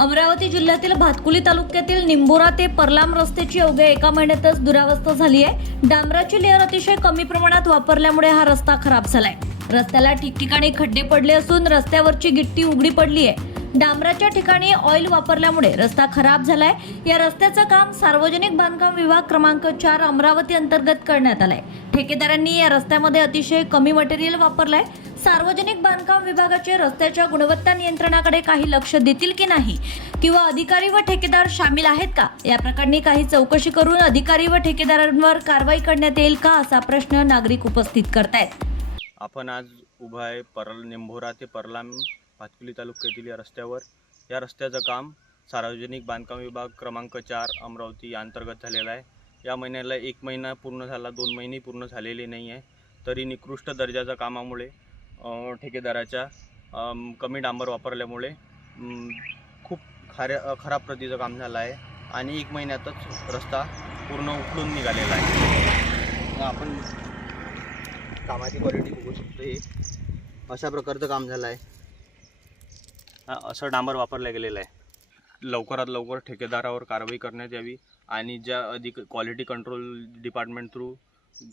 अमरावती जिल्ह्यातील भातकुली तालुक्यातील निंबोरा ते परलाम रस्त्याची अवघ्या एका महिन्यातच दुरावस्था झाली आहे. डांबराची लेअर अतिशय कमी प्रमाणात वापरल्यामुळे हा रस्ता खराब झालाय. रस्त्याला ठिकठिकाणी खड्डे पडले असून रस्त्यावरची गिट्टी उघडी पडली आहे. डांबराच्या ठिकाणी ऑइल वापरल्यामुळे रस्ता खराब झालाय. या रस्त्याचं काम सार्वजनिक बांधकाम विभाग क्रमांक चार अमरावती अंतर्गत करण्यात आलंय. ठेकेदारांनी या रस्त्यामध्ये अतिशय कमी मटेरियल वापरलंय. सार्वजनिक बांधकाम विभागाचे रस्त्याच्या गुणवत्ता नियंत्रणाकडे काही लक्ष देतील की नाही? किंवा अधिकारी व ठेकेदार सामील आहेत का? या प्रकरणी काही चौकशी करून अधिकारी व ठेकेदारांवर कारवाई करण्यात येईल का असा प्रश्न नागरिक उपस्थित करतायत. आपण आज उभा आहे परल निंभोरा ते परलाम भातकुली तालुक्यातील या रस्त्यावर. या रस्त्याचं काम सार्वजनिक बांधकाम विभाग क्रमांक चार अमरावती या अंतर्गत झालेलं आहे. या महिन्याला एक महिना पूर्ण झाला दोन महिने पूर्ण झालेले नाही आहे तरी निकृष्ट दर्जाच्या कामामुळे ठेकेदाराच्या कमी डांबर वापरल्यामुळे खूप खाऱ्या खराब प्रतीचं काम झालं आहे आणि एक महिन्यातच रस्ता पूर्ण उखडून निघालेला आहे. आपण कामाची क्वालिटी बघू शकतो हे. अशा प्रकारचं काम झालं आहे. हा, असं डांबर वापरलं गेलेलं आहे. लवकरात लवकर ठेकेदारावर कारवाई करण्यात यावी आणि ज्या अधिक क्वालिटी कंट्रोल डिपार्टमेंट थ्रू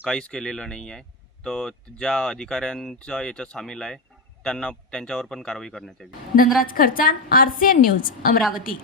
काहीच केलेलं नाही आहे. तर ज्या अधिकाऱ्यांचा याच्यात सामील आहे त्यांना त्यांच्यावर पण कारवाई करण्यात यावी. Dhanraj खर्चान RCN news Amravati.